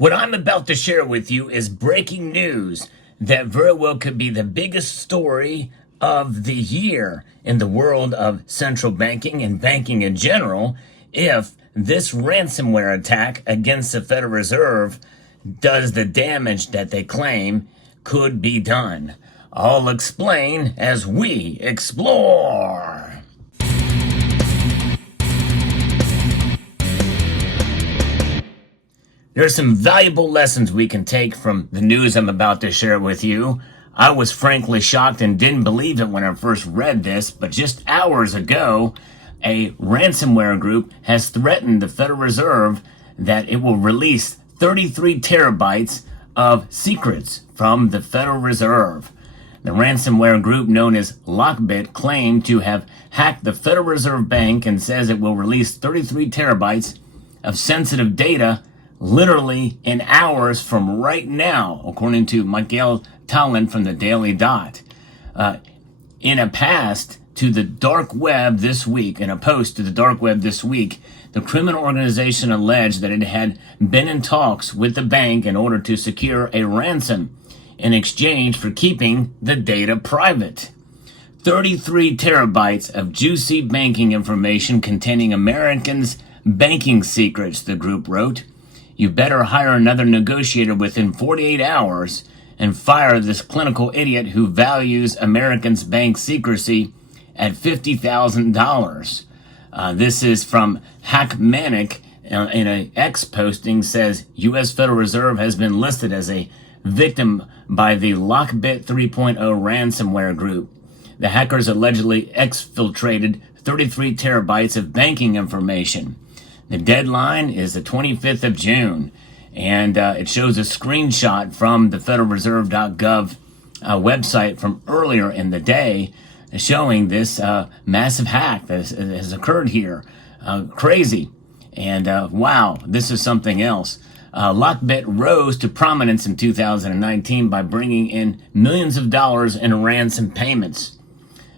What I'm about to share with you is breaking news that very well could be the biggest story of the year in the world of central banking and banking in general if this ransomware attack against the Federal Reserve does the damage that they claim could be done. I'll explain as we explore. There are some valuable lessons we can take from the news I'm about to share with you. I was frankly shocked and didn't believe it when I first read this, but just hours ago, a ransomware group has threatened the Federal Reserve that it will release 33 terabytes of secrets from the Federal Reserve. The ransomware group known as Lockbit claimed to have hacked the Federal Reserve Bank and says it will release 33 terabytes of sensitive data literally in hours from right now, according to Michael Talent from the Daily Dot. In a post to the dark web this week, the criminal organization alleged that it had been in talks with the bank in order to secure a ransom in exchange for keeping the data private. 33 terabytes of juicy banking information containing Americans' banking secrets, the group wrote. You better hire another negotiator within 48 hours and fire this clinical idiot who values Americans' bank secrecy at $50,000. This is from Hackmanic in an X posting says U.S. Federal Reserve has been listed as a victim by the Lockbit 3.0 ransomware group. The hackers allegedly exfiltrated 33 terabytes of banking information. The deadline is the 25th of June, and it shows a screenshot from the federalreserve.gov website from earlier in the day showing this massive hack that has occurred here. Crazy. And wow, this is something else. Lockbit rose to prominence in 2019 by bringing in millions of dollars in ransom payments.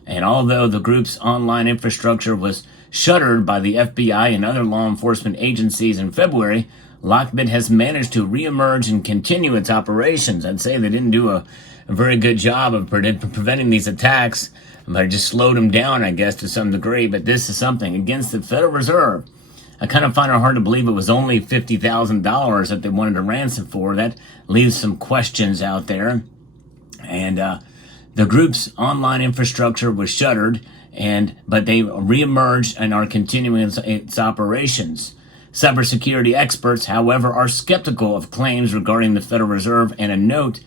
And although the group's online infrastructure was shuttered by the FBI and other law enforcement agencies in February, Lockbit has managed to reemerge and continue its operations. I'd say they didn't do a very good job of preventing these attacks, but it just slowed them down, I guess, to some degree. But this is something against the Federal Reserve. I kind of find it hard to believe it was only $50,000 that they wanted a ransom for. That leaves some questions out there. And the group's online infrastructure was shuttered, but they reemerged and are continuing its operations. Cybersecurity experts, however, are skeptical of claims regarding the Federal Reserve and a note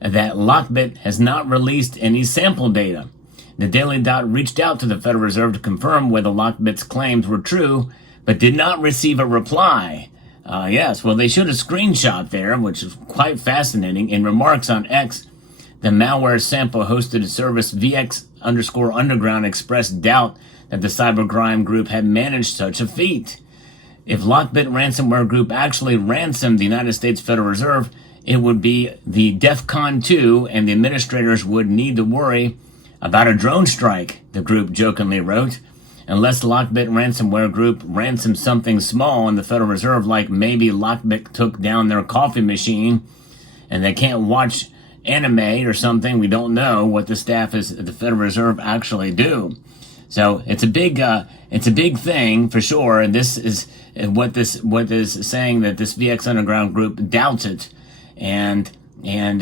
that Lockbit has not released any sample data. The Daily Dot reached out to the Federal Reserve to confirm whether Lockbit's claims were true, but did not receive a reply. Yes, well, they showed a screenshot there, which is quite fascinating. In remarks on X, the malware sample hosted service VX_underground expressed doubt that the cybercrime group had managed such a feat. If Lockbit ransomware group actually ransomed the United States Federal Reserve, it would be the DEFCON 2 and the administrators would need to worry about a drone strike, the group jokingly wrote. Unless Lockbit ransomware group ransomed something small in the Federal Reserve, like maybe Lockbit took down their coffee machine and they can't watch anime or something, we don't know what the staff is at the Federal Reserve actually do. So it's a big thing for sure. And this is what is saying that this VX Underground group doubts it. And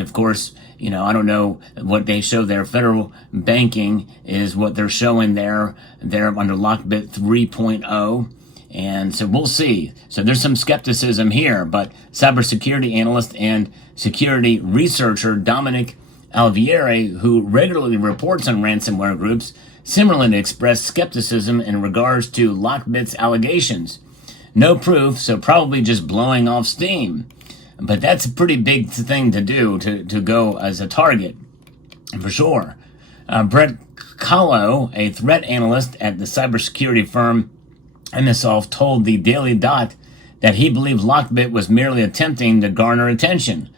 of course, I don't know what they show there. Federal banking is what they're showing there under Lockbit 3.0. And so we'll see. So there's some skepticism here, but cybersecurity analyst and security researcher Dominic Alvieri, who regularly reports on ransomware groups, similarly expressed skepticism in regards to Lockbit's allegations. No proof, so probably just blowing off steam. But that's a pretty big thing to do, to go as a target, for sure. Brett Kahlo, a threat analyst at the cybersecurity firm Emisoft, told the Daily Dot that he believed Lockbit was merely attempting to garner attention.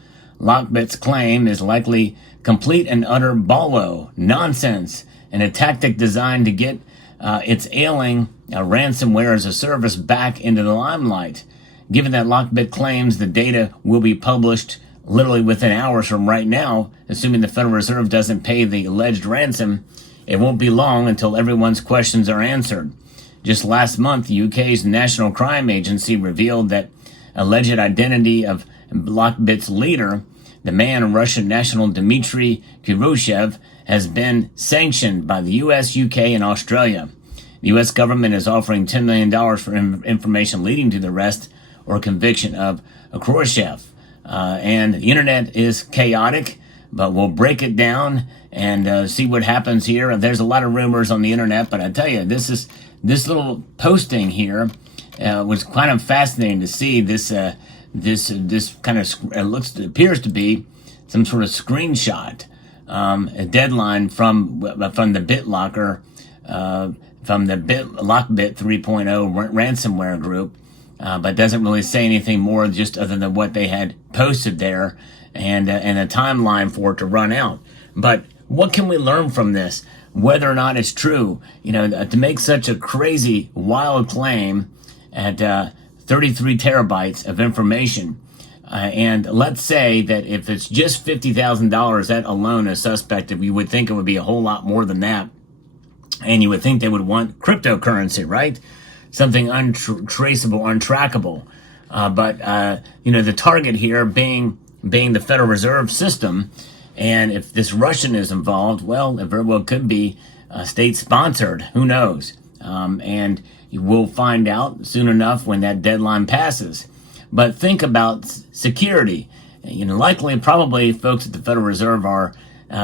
Lockbit's claim is likely complete and utter ballo, nonsense, and a tactic designed to get its ailing ransomware as a service back into the limelight. given that Lockbit claims the data will be published literally within hours from right now, assuming the Federal Reserve doesn't pay the alleged ransom, it won't be long until everyone's questions are answered. Just last month, the UK's National Crime Agency revealed that alleged identity of Lockbit's leader, the man Russian national Dmitry Khrushchev, has been sanctioned by the US, UK, and Australia. The U.S. government is offering $10 million for information leading to the arrest or conviction of Khrushchev. And the internet is chaotic, but we'll break it down and see what happens here. There's a lot of rumors on the internet, but I tell you, this little posting here was kind of fascinating to see. This kind of appears to be some sort of screenshot, a deadline from the BitLocker. From the Lockbit 3.0 ransomware group, but doesn't really say anything more just other than what they had posted there and a timeline for it to run out. But what can we learn from this? Whether or not it's true, to make such a crazy, wild claim at 33 terabytes of information. And let's say that if it's just $50,000, that alone is suspect. You would think it would be a whole lot more than that. And you would think they would want cryptocurrency, right? Something untraceable, untrackable. But the target here being the Federal Reserve System. And if this Russian is involved, well, it very well could be state-sponsored. Who knows? And you will find out soon enough when that deadline passes. But think about security. Likely, probably, folks at the Federal Reserve are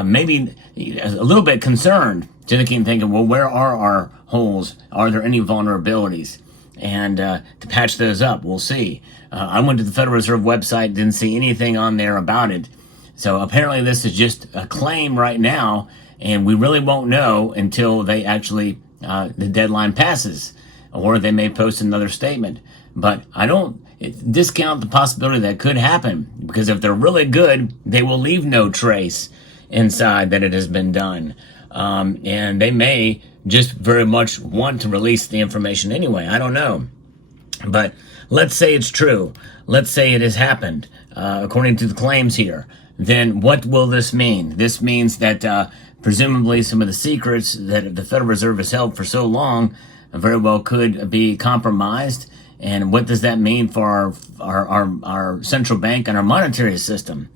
maybe a little bit concerned, thinking, well, where are our holes? Are there any vulnerabilities? And to patch those up, we'll see. I went to the Federal Reserve website, didn't see anything on there about it. So apparently this is just a claim right now, and we really won't know until they actually, the deadline passes, or they may post another statement. But I don't discount the possibility that could happen, because if they're really good, they will leave no trace inside that it has been done. And they may just very much want to release the information anyway. I don't know. But let's say it's true. Let's say it has happened, according to the claims here. Then what will this mean? This means that presumably some of the secrets that the Federal Reserve has held for so long very well could be compromised. And what does that mean for our central bank and our monetary system?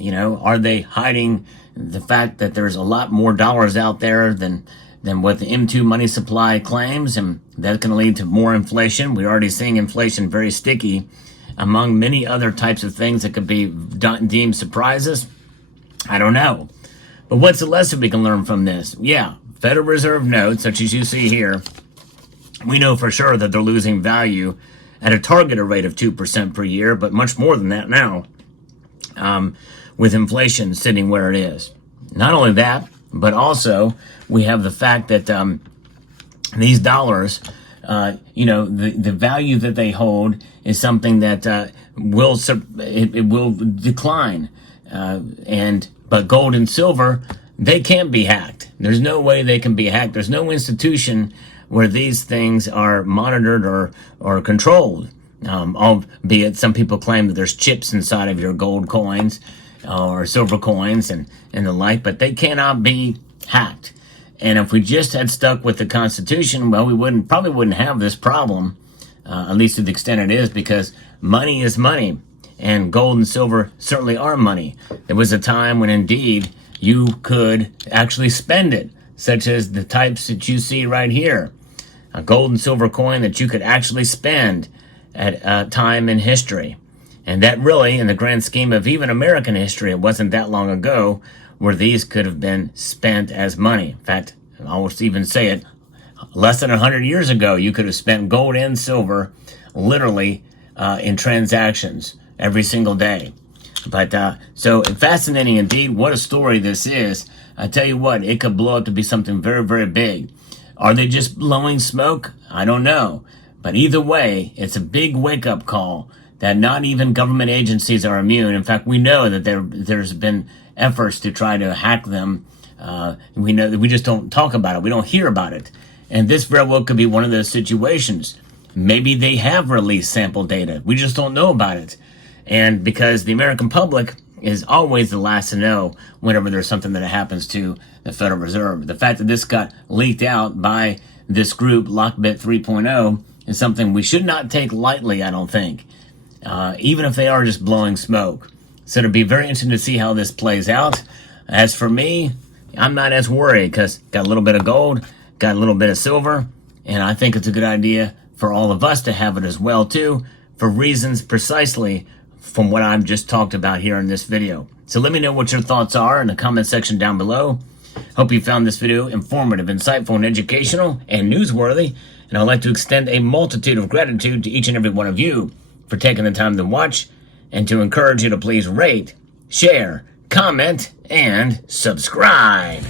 Are they hiding the fact that there's a lot more dollars out there than what the M2 money supply claims, and that's going to lead to more inflation? We're already seeing inflation very sticky, among many other types of things that could be deemed surprises. I don't know. But what's the lesson we can learn from this? Yeah, Federal Reserve notes, such as you see here, we know for sure that they're losing value at a targeted rate of 2% per year, but much more than that now, with inflation sitting where it is. Not only that, but also we have the fact that these dollars, the value that they hold is something that will decline. But gold and silver, they can't be hacked. There's no way they can be hacked. There's no institution where these things are monitored or controlled. Albeit some people claim that there's chips inside of your gold coins or silver coins and the like, but they cannot be hacked. And if we just had stuck with the Constitution, well, we probably wouldn't have this problem, at least to the extent it is, because money is money, and gold and silver certainly are money. There was a time when indeed you could actually spend it, such as the types that you see right here. A gold and silver coin that you could actually spend at a time in history. And that really, in the grand scheme of even American history, it wasn't that long ago where these could have been spent as money. In fact, I'll even say it, less than 100 years ago, you could have spent gold and silver literally in transactions every single day. But so fascinating indeed. What a story this is. I tell you what, it could blow up to be something very, very big. Are they just blowing smoke? I don't know. But either way, it's a big wake-up call that not even government agencies are immune. In fact, we know that there's been efforts to try to hack them. We know that we just don't talk about it. We don't hear about it. And this very well could be one of those situations. Maybe they have released sample data. We just don't know about it. And because the American public is always the last to know whenever there's something that happens to the Federal Reserve. The fact that this got leaked out by this group, Lockbit 3.0, is something we should not take lightly, I don't think, even if they are just blowing smoke. So it'll be very interesting to see how this plays out. As for me, I'm not as worried because got a little bit of gold, got a little bit of silver, and I think it's a good idea for all of us to have it as well too, for reasons precisely from what I've just talked about here in this video. So let me know what your thoughts are in the comment section down below. Hope you found this video informative, insightful, and educational, and newsworthy. And I'd like to extend a multitude of gratitude to each and every one of you for taking the time to watch, and to encourage you to please rate, share, comment, and subscribe.